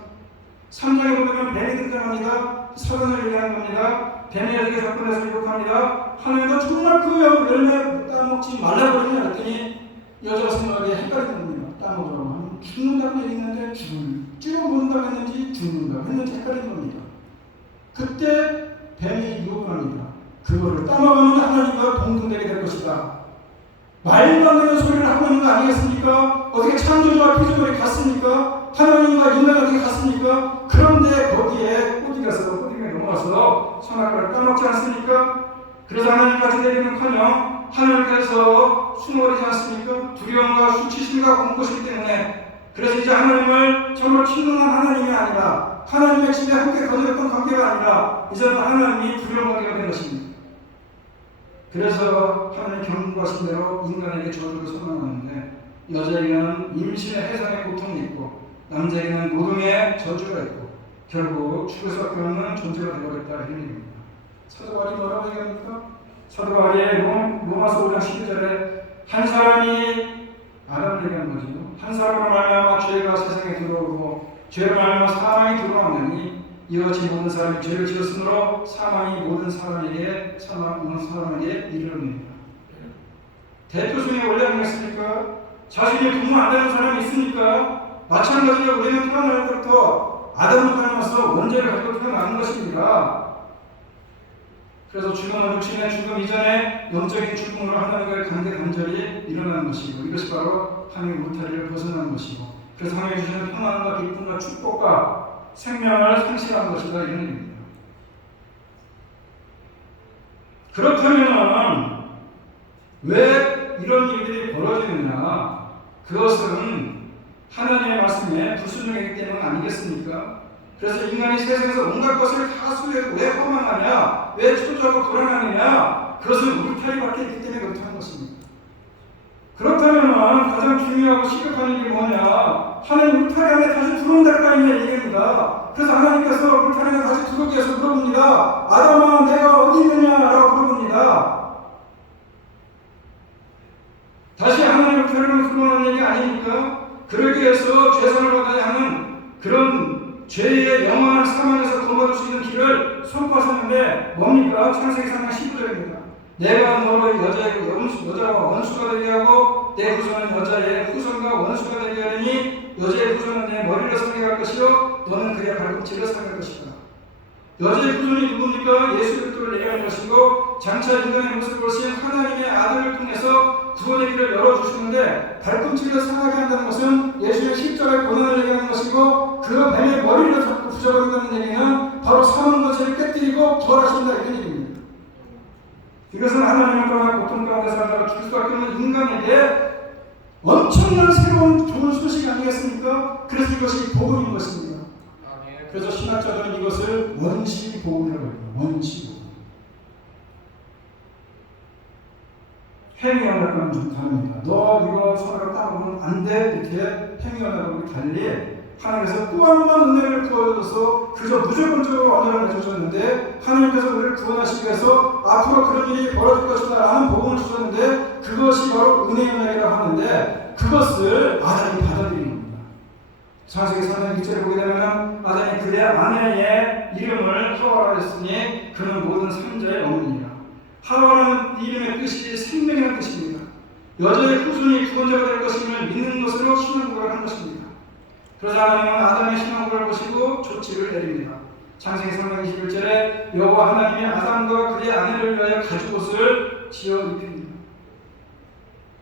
3장에 보면 뱀이 등장합니다. 사단을 얘기하는 겁니다. 뱀이 여자에게 접근해서 유혹합니다. 하나님도 정말 그 열매 따먹지 말라고 그랬더니 여자가 생각하기에 헷갈리는 겁니다. 따먹으라고 하면 죽는다고 얘기했는데 찍어보는다고 했는지 죽는다고 했는지 헷갈리는 겁니다. 그때 뱀이 유혹을 합니다. 그거를 따먹으면 하나님과 동등되게 될 것이다. 말도 안 되는 소리를 하고 있는 거 아니겠습니까? 어떻게 창조주와 피조물이 같습니까? 하나님과 인간이 어떻게 같습니까? 그런데 거기에 꼬리에 넘어가서 선악과를 따먹지 않습니까? 그래서 하나님까지 내리는커녕 하나님께서 숨어버리지 않습니까? 두려움과 수치심과 공포심 때문에. 그래서 이제 하나님을 정말 친근한 하나님이 아니라, 하나님의 집에 함께 거주했던 관계가 아니라, 이제는 하나님이 두려운 관계가 된 것입니다. 그래서 하나님 경고하신 대로 인간에게 저주를 선언하는데, 여자에게는 임신의 해산의 고통이 있고, 남자에게는 노동의 저주가 있고, 결국 죽을 수밖에 없는 존재가 되어버렸다, 이런 얘기입니다. 사도 바울이 뭐라고 얘기합니까? 사도 바울이 로마서 5장 12절에 한 사람이 아담을 얘기한 거죠. 한 사람으로 말미암아 죄가 세상에 들어오고 죄로 말미암아 사망이 들어왔느니, 이같이 모든 사람이 죄를 지었으므로 사망이 모든 사람에게 이르릅니다. 대표 중에 원래 아니겠습니까? 자신이 부모 안 되는 사람이 있습니까? 마찬가지로 우리는 태어날 때부터 아담을 닮아서 원죄를 가지고 태어나는 것입니다. 그래서 죽음은 육신의 죽음 이전에 영적인 죽음으로 하나님과의 관계 단절이 일어나는 것이고, 이것이 바로 하나님의 울타리를 벗어나는 것이고, 그래서 하나님이 주시는 평안과 기쁨과 축복과 생명을 상실하는 것이다, 이런 의미입니다. 그렇다면 왜 이런 일들이 벌어지느냐? 그것은 하나님의 말씀에 불순종이기 때문 아니겠습니까? 그래서 인간이 세상에서 온갖 것을 다 수행하고 왜 허망하냐? 왜 초조하고 불안하느냐? 그것은 울타리밖에 있기 때문에 그렇다는 것입니다. 그렇다면 가장 중요하고 시급한 일이 뭐냐? 하나님 울타리 안에 다시 들어온달까 있는 얘기입니다. 그래서 하나님께서 울타리 안에 다시 들어오기 위해서 물어봅니다. 아담아, 내가 어디 있느냐? 라고 물어봅니다. 다시 하나님 울타리로 들어오는 얘기 아닙니까? 그러기 위해서 죄선을 받아야 하는 그런 죄의 영원한 사망에서 거머쥘 수 있는 길을 선포하셨는데 뭡니까? 창세기 3장 19절입니다. 내가 너를 여자와 원수가 되게 하고 내 후손은 여자의 후손과 원수가 되게 하리니 여자의 후손은 내 머리를 상하게 할 것이요 너는 그의 발꿈치를 상하게 할 것이다. 여자의 후손이 누굽니까? 예수 그리스도를 얘기하는 것이고, 장차 인간의 모습을 보신 하나님의 아들을 통해서 구원의 길을 열어주시는데, 발꿈치를 상하게 한다는 것은 예수의 십자가의 고난을 얘기하는 것이고, 그 뱀의 머리를 잡고 부셔버린다는 얘기는 바로 사망 권세를 깨뜨리고 부활하신다, 이런 얘기입니다. 이것은 하나님을 떠나 고통 가운데 살다가 죽을 수밖에 없는 인간에게 엄청난 새로운 좋은 소식 아니겠습니까? 그래서 이것이 복음인 것입니다. 그래서 신학자들은 이것을 원시복음이라고 해요. 원시복음. 행위언약과는 좀 다릅니다. 너 이거 서로가 따르면 안 돼. 이렇게 행위언약과 달리 하나님께서 또 한 번 은혜를 부어줘서 그저 무조건적으로 언약을 맺어줬는데 하나님께서 우리를 구원하시기 위해서 앞으로 그런 일이 벌어질 것이다 라는 복음을 주셨는데 그것이 바로 은혜의 언약이라고 하는데 그것을 아담이 받아들인 겁니다. 창세기 3장 1절에 보게 되면 아담이 그의 아내의 이름을 하와라 했으니 그는 모든 산자의 어머니라. 하와라는 이름의 뜻이 생명이라는 뜻입니다. 여자의 후손이 구원자가 될 것임을 믿는 것으로 신앙고백을 한 것입니다. 그래서 하나님은 아담의 신앙고백을 보시고 조치를 내립니다. 창세기 3장 21절에 여호와 하나님이 아담과 그의 아내를 위하여 가죽옷을 지어 입힙니다.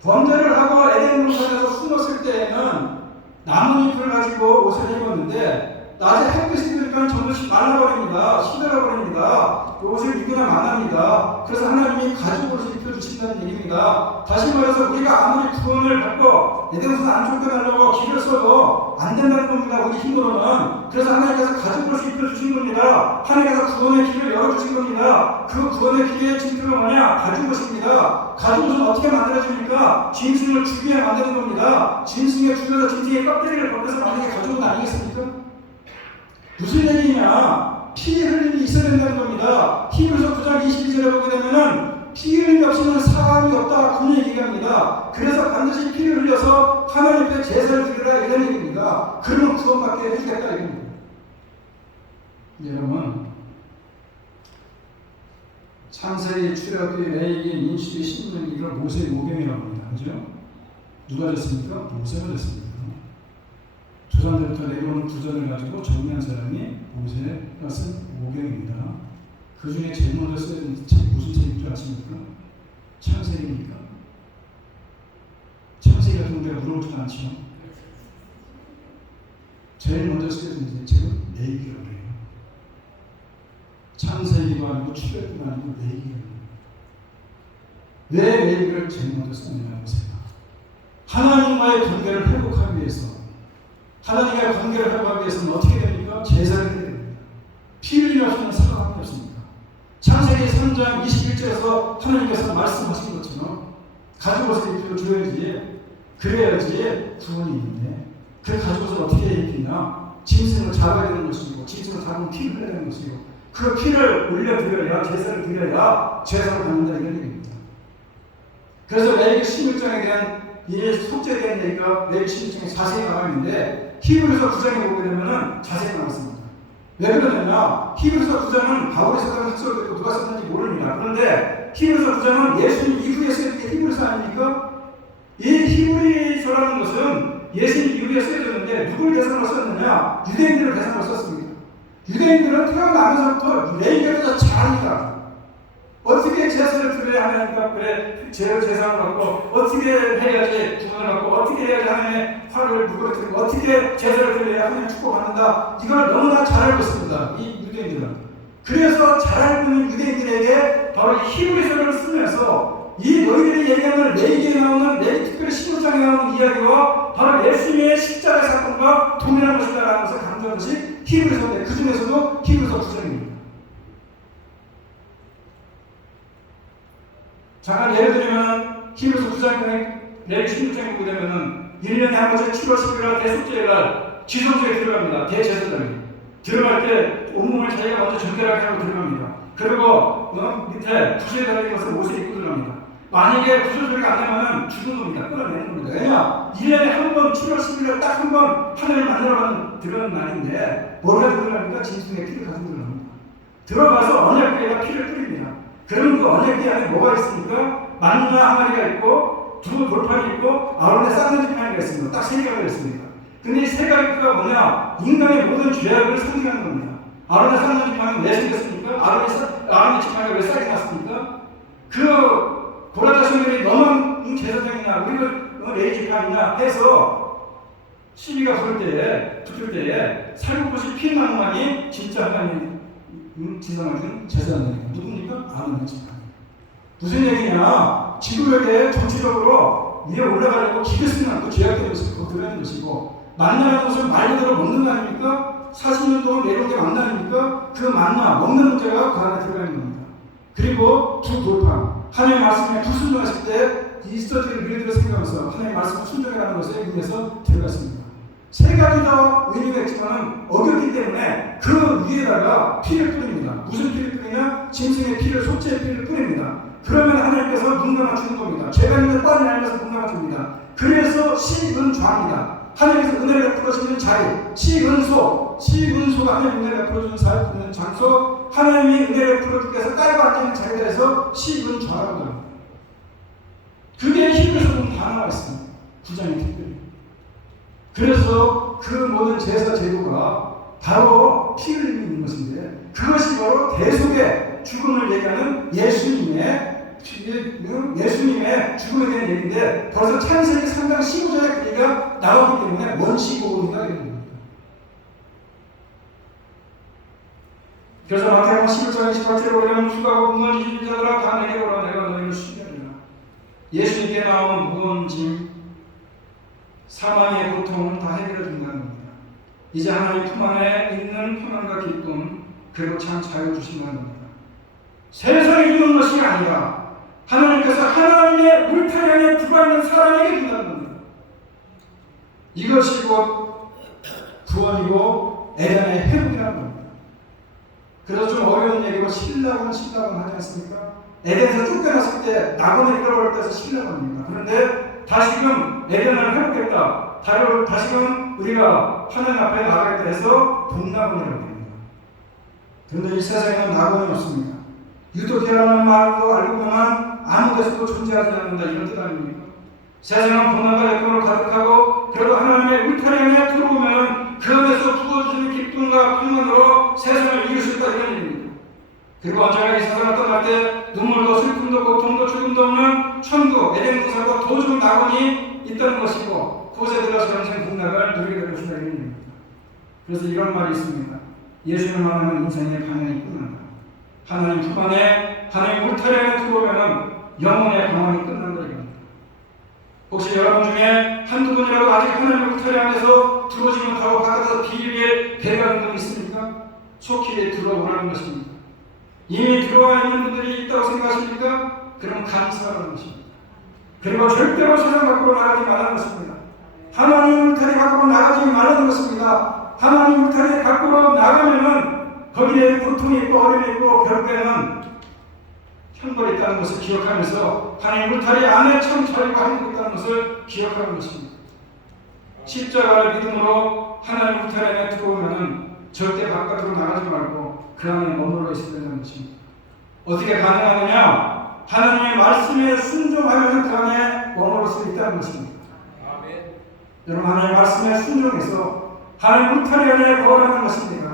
범죄를 하고 에덴 동산에서 숨었을 때에는 나뭇잎을 가지고 옷을 입었는데 낮에 햇빛이 들니까 전부 말라버립니다. 시들어버립니다. 옷을 입거나 만합니다. 그래서 하나님이 가죽옷을 입혀주신다는 얘기입니다. 다시 말해서 우리가 아무리 구원을 받고 에덴에서 안 쫓겨나려고 길을 써도 안 된다는 겁니다. 우리 힘으로는. 그래서 하나님께서 가죽옷을 입혀주신 겁니다. 하나님께서 구원의 길을 열어주신 겁니다. 그 구원의 길의 징표가 뭐냐? 가죽옷입니다. 가죽옷은 어떻게 만들어집니까? 짐승을 죽이게 만드는 겁니다. 짐승에 죽여서 짐승의 껍데기를 벗겨서 만드는 게 가죽옷 아니겠습니까? 무슨 얘기냐? 피 흘림이 있어야 된다는 겁니다. 히브리서 9장 22절에 보게 되면은 피 흘림이 없이는 사함이 없다 그런 얘기합니다. 그래서 반드시 피를 흘려서 하나님 앞에 제사를 드리라 이런 얘기입니다. 그러면 구원받게 해주겠다 이겁니다. 여러분 창세기, 출애굽기, 레위기, 민수기, 신명기 이걸 모세의 모경이라고 합니다. 그죠? 누가 졌습니까? 모세가 졌습니다. 조상들부터 내려오는 구전을 가지고 정리한 사람이 모세가 쓴 모경입니다. 그 중에 제일 먼저 쓴 책 무슨 책인 줄 아십니까? 창세기입니까? 창세기 같은 데가 물어보지도 않죠. 제일 먼저 쓰여진 책은 레위기라고 해요. 창세기가 아니고 출애굽기가 아니고 레위기라고 해요. 왜 레위기를 제일 먼저 썼느냐 모세가 하나님과의 관계를 회복하기 위해서 하나님과의 관계를 회복하기 위해서는 어떻게 됩니까? 제사를 해야 됩니다. 피 흘림이 없으면 사과함이 없습니다. 창세기 3장 21절에서 하나님께서 말씀하신 것처럼 가죽옷을 입혀줘야지 그래야지 구원이 있는데 그 가죽옷을 어떻게 입히냐? 짐승을 잡아야 되는 것이고 짐승을 잡으면 피를 흘려야 되는 것이고 그 피를 올려드려야 제사를 드려야 제사를 받는다 이런 얘기입니다. 그래서 레위기 16장에 대한 이 속죄에 대한 얘기가 레위기 16장에 자세히 나와 있는데 히브리서 9장에 보게 되면은 자세히 나왔습니다. 왜 그러냐면 히브리서 9장은 바울이 썼던 학설도 누가 썼는지 모릅니다. 그런데 히브리서 9장은 예수님 이후에 쓰여진 게 히브리서 아닙니까? 이 히브리서라는 것은 예수님 이후에 쓰여졌는데 누굴 대상으로 썼느냐? 유대인들을 대상으로 썼습니다. 유대인들은 태어나면서부터 레위기를 잘 압니다. 어떻게 제사를 드려야 하냐니까 그래 제사를 받고 어떻게 해야지 구원을 받고 어떻게 해야지 하나님의 화를 누그러뜨리고 어떻게 제사를 드려야 하나님 축복받는다 이걸 너무나 잘 알고 있습니다. 이 유대인들은. 그래서 잘 알고 있는 유대인들에게 바로 히브리서를 쓰면서 이 너희들이 얘기하는 레위기에 나오는 특별히 15장에 나오는 이야기와 바로 예수님의 십자가 사건과 동일한 것이다 라면서 강조한 것이 히브리서인데 그 중에서도 히브리서 9장입니다. 잠깐 예를 들면 히브리서 9장에 레위기 16장에 보게 되면은 1년에 한 번씩 7월 10일 대속죄의 날 지성소에 들어갑니다. 대제사장이 들어갈 때 온몸을 자기가 먼저 정결하게 하고 들어갑니다. 그리고 밑에 구슬에 달린 것을 옷에 입고 들어갑니다. 만약에 구슬 소리가 안 나면은 죽은 겁니다. 끌어내는 겁니다. 왜냐? 1년에 한 번 7월 10일에 딱 한 번 하늘을 만나러 들어가는 날인데 뭐가 들어갑니까? 짐승의 피를 가지고 들어갑니다. 들어가서 언약궤에다 피를 뿌립니다. 그럼 그 언약궤 안에 뭐가 있습니까? 만나 한 마리가 있고 두 돌판이 있고 아론의 쌍난 지팡이가 있습니다. 딱 세 개가 있습니다. 근데 이 세 가지가 뭐냐? 인간의 모든 죄악을 상징하는 겁니다. 아론의 쌍난 지팡이는 왜 생겼습니까? 아론의 지팡이가 왜 싹이 났습니까? 그 고라자손들이 너만 제사장이냐 우리가 내 지팡이냐 해서 시비가 붙을 때에 살구꽃이 피어나는 만이 진짜 하나님 지상을 준 제사장입니다. 누굽니까? 아론의 지팡이. 무슨 얘기냐? 지구력에 전체적으로 위에 올라가려고 기를 쓰는 않고 죄악되는 것을 거두려는 것이고 만나는 것을 말 그대로 먹는 거 아닙니까? 40년 동안 내려온 게 만나니까 그 만나 먹는 문제가 그 안에 들어가 있는 겁니다. 그리고 두 돌판, 하나님의 말씀에 불순종하실 때 이스터디를 미래대로 생각하면서 하나님의 말씀을 순종하는 것에 의미에서 들어갔습니다. 세 가지 다 의미가 있지만 어겼기 때문에 그 위에다가 피를 뿌립니다. 무슨 피를 뿌리냐? 짐승의 피를, 소재의 피를 뿌립니다. 그러면 하나님께서 눈 감아주는 겁니다. 죄가 있는 뻔히 알면서 눈 감아줍니다. 그래서 시은좌입니다. 하나님께서 은혜를 베풀어주는 자리, 시은소가 하나님 은혜를 베풀어주는 장소, 하나님이 은혜를 베풀어주기 위해서 깔고 앉는 자리에 대해서 시은좌라고 합니다. 그게 히브리서 보면 다 나와 있습니다. 9장의 특별히. 그래서 그 모든 제사 제도가 바로 피를 흘리는 것인데, 그것이 바로 대속의 죽음을 얘기하는 예수님의 죽음에 대한 얘기인데, 벌써 창세기 3장 15절에 그 얘기가 나왔기 때문에 원시고문이다 이런 겁니다. 그래서 마태복음 11장 28절에 보면 수고하고 무거운 자들아 다 내게 오라 내가 너희를 쉬게. 예수님께 나오는 무거운 짐, 사망의 고통은 다 해결해 준다는 겁니다. 이제 하나님 품 안에 있는 평안과 기쁨, 그리고 참 자유 주신다는 겁니다. 세상에 주는 것이 아니라 하나님께서 하나님의 울타리 안에 들어가 있는 사람에게 준다는 겁니다. 이것이 곧 구원이고 에덴의 회복이라는 겁니다. 그래서 좀 어려운 얘기고 신라곤 하지 않습니까? 에덴에서 쫓겨났을 때 낙원을 잃어버릴 때서 신라곤입니다. 그런데 다시금 에덴을 회복했다. 다시금 우리가 하나님 앞에 나가겠다 해서 동낙원이라고 합니다. 그런데 이 세상에는 낙원이 없습니다. 유도피라는 말도 알고 보면 아무 데서도 존재하지 않는다 이런 뜻 아닙니까? 세상은 고난과 역경으로 가득하고 그래도 하나님의 울타리 안에 들어오면 그 안에서 부어주시는 기쁨과 평안으로 세상을 이길 수 있다 이런 얘기입니다. 그리고 언젠가 이 세상을 떠날 때 눈물도 슬픔도 고통도 죽음도 없는 천국 에덴 구설과 도중 낙원이 있다는 것이고 그곳에 들어가서 영생 공락을 누리게 될 것이다 이런 얘기입니다. 그래서 이런 말이 있습니다. 예수님을 만나면 인생의 방향이 끝난다. 하나님 품 안에 하나님 울타리 안에 들어오면 영혼의 방황이 끝난다 이겁니다. 혹시 여러분 중에 한두 분이라도 아직 하나님 울타리 안에서 들어오지 못하고 바깥에서 비리에 배가는 분 있습니까? 속히 들어오라는 것입니다. 이미 들어와 있는 분들이 있다고 생각하십니까? 그럼 감사하는 것입니다. 그리고 절대로 세상 밖으로 나가지 말라는 것입니다. 하나님 울타리 밖으로 나가지 말라는 것입니다. 하나님 울타리 밖으로 나가면은 거기에 고통이 있고 어려움이 있고 결국에는 형벌이 있다는 것을 기억하면서 하나님 울타리 안에 참 자유가 행복이 있다는 것을 기억하는 것입니다. 십자가를 믿음으로 하나님 울타리 안에 들어오면은 절대 바깥으로 나가지 말고 그 안에 머물러 있어야 된다는 것입니다. 어떻게 가능하느냐? 하나님의 말씀에 순종하면 그 안에 머물러 수 있다는 것입니다. 아멘. 여러분 하나님의 말씀에 순종해서 하나님 울타리 안에 거하는 것입니다.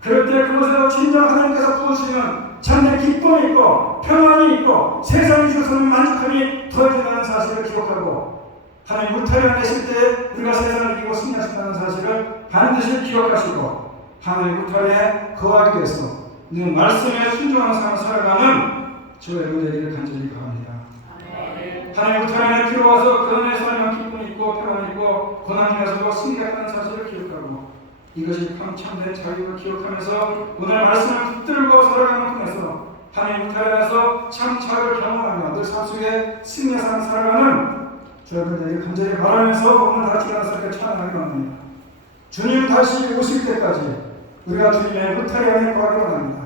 그럴 때 그곳에서 진정 하나님께서 부어주시면 참된 기쁨이 있고 평안이 있고 세상이 주서는 만족함이 더해진다는 사실을 기억하고 하나님 울타리 안에 있을 때 우리가 세상을 이기고 승리하신다는 사실을 반드시 기억하시고 하나님 울타리에 거하기 위해서 그 말씀에 순종하는 삶을 살아가는 저 여러분들에게 간절히 바랍니다. 하나님 울타리 안에 들어와서 그 안에 살면 기쁨이 있고 평안이 있고 고난 중에서도 승리했다는 사실을 기억하고 이것이 참된 자유를 기억하면서 오늘 말씀을 붙들고 살아가는 통해서 하나님 울타리 안에서 참 자유를 경험하며 늘 삶 속에 승리의 삶을 살아가는 저희들에게 간절히 바라면서 오늘 다 같이 일어나서 이렇게 찬양하기 원합니다. 주님 다시 오실 때까지 우리가 주님의 울타리 안에 거하기 원합니다.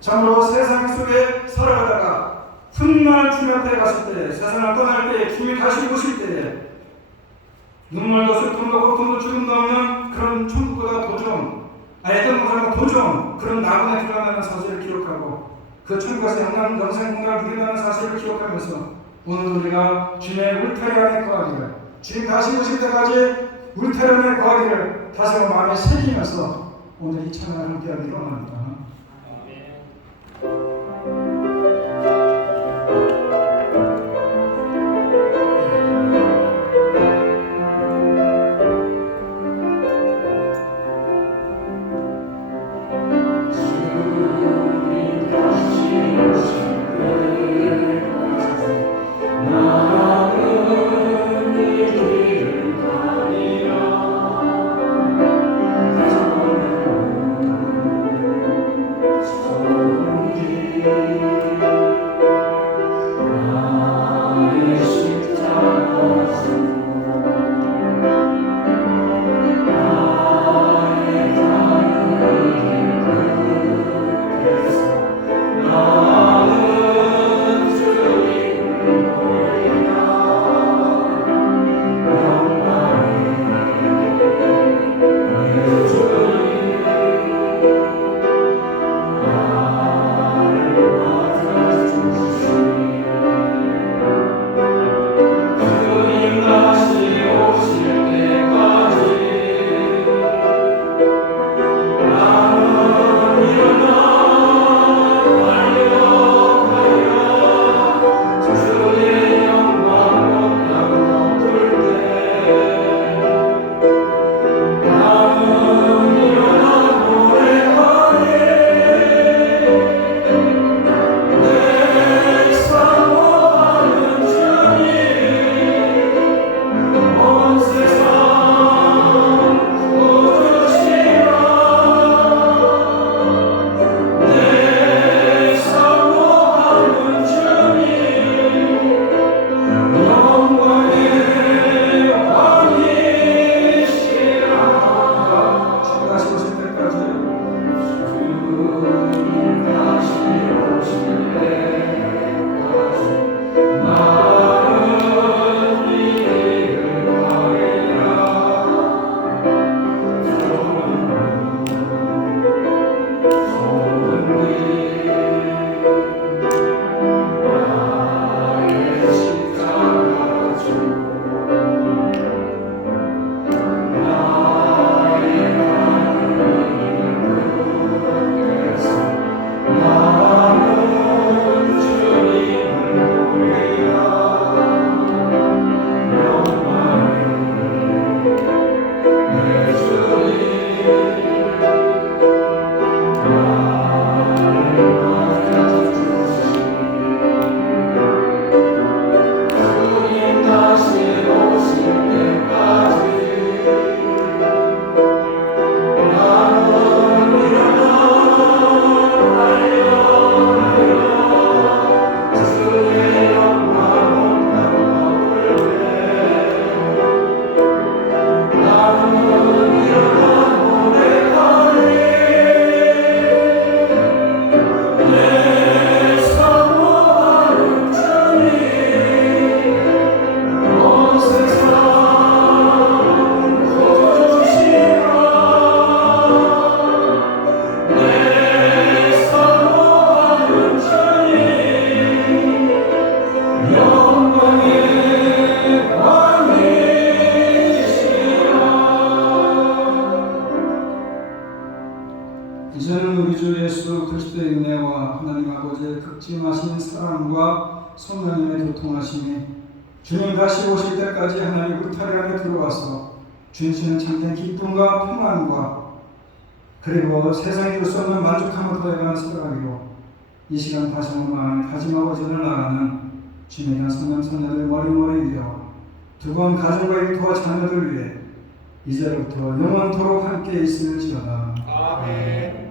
참으로 세상 속에 살아가다가 훗날 주님 앞에 갔을 때 세상을 떠날 때 주님이 다시 오실 때에 눈물도 슬픔도 고통도 죽음도 없는 그런 천국보다 더 좋은 에덴 보다 더 좋은 그런 낙원에 들어간다는 사실을 기억하고 그 천국에서 영생 공간을 누린다는 사실을 기억하면서 오늘 우리가 주님의 울타리 안에 거하기를 주님 다시 오실 때까지 울타리 안에 거하기를 다시 한번 마음에 새기면서 오늘 이 찬양을 함께하기를 원합니다. 나는 이 길을 가리라 예수 그리스도의 은혜와 하나님 아버지의 극진하신 사랑과 성령님의 교통하심이 주님 다시 오실 때까지 하나님 울타리 안에 들어와서 주시는 참된 기쁨과 평안과 그리고 세상이 줄 수 없는 만족함을 더해가는 살아가기로 이 시간 다시 한번 마음에 다짐하고 진을 나가는 주님의 성령 선녀들 머리머리 위와 두 번 가정과 일터와 자녀들 위해 이제부터 영원토록 함께 있을지어다. 아멘.